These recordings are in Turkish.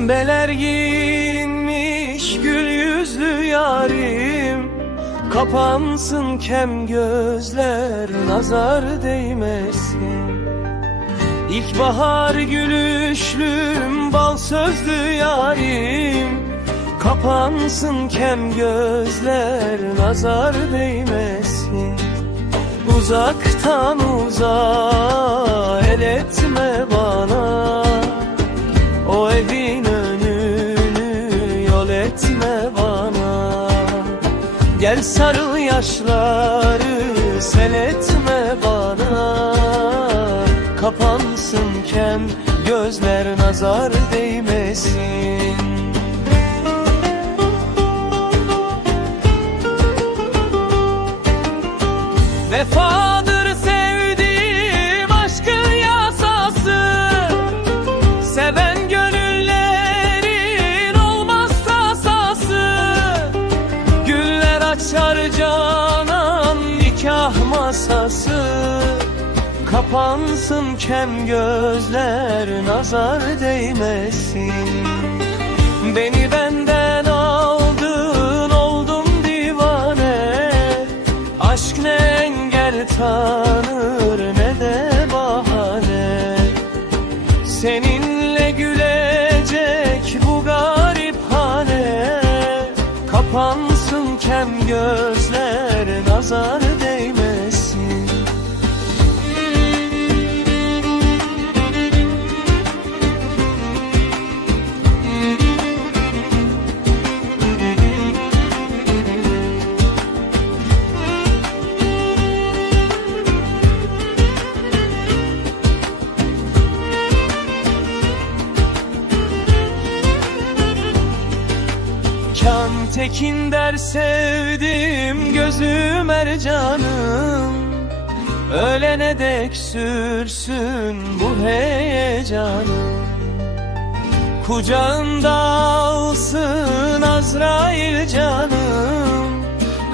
Pembeler giyinmiş gül yüzlü yarim. Kapansın kem gözler nazar değmesin. İlkbahar gülüşlüm bal sözlü yarim. Kapansın kem gözler nazar değmesin. Uzaktan uzağa el etme Gel sarıl yaşları sel etme bana. Kapansın kem gözler nazar değmesin Kapansın kem gözler nazar değmesin. Beni benden aldın oldum divane. Aşk ne engel tanır ne de bahane. Seninle gülecek bu garip hane. Kapansın kem gözler nazar Kan tekin der sevdim gözüm ercanım. Ölene dek sürsün bu heyecanım. Kucağında alsın Azrail canım.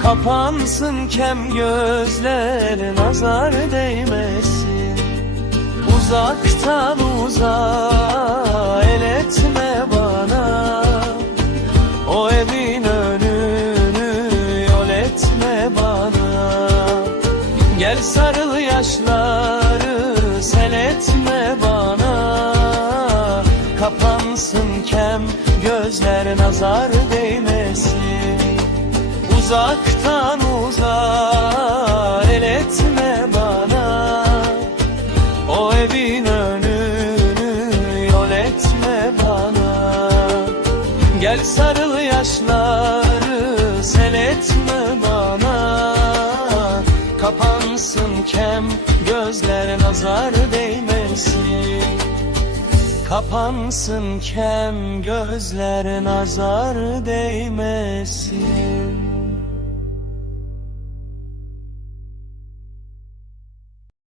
Kapansın kem gözler nazar değmesin. Uzaktan uzağa etme bana. Gel sarıl yaşları sel etme bana. Kapansın kem gözler nazar değmesin. Uzaktan uzağa kem gözler nazar değmesin. Kapansın kem gözler nazar değmesin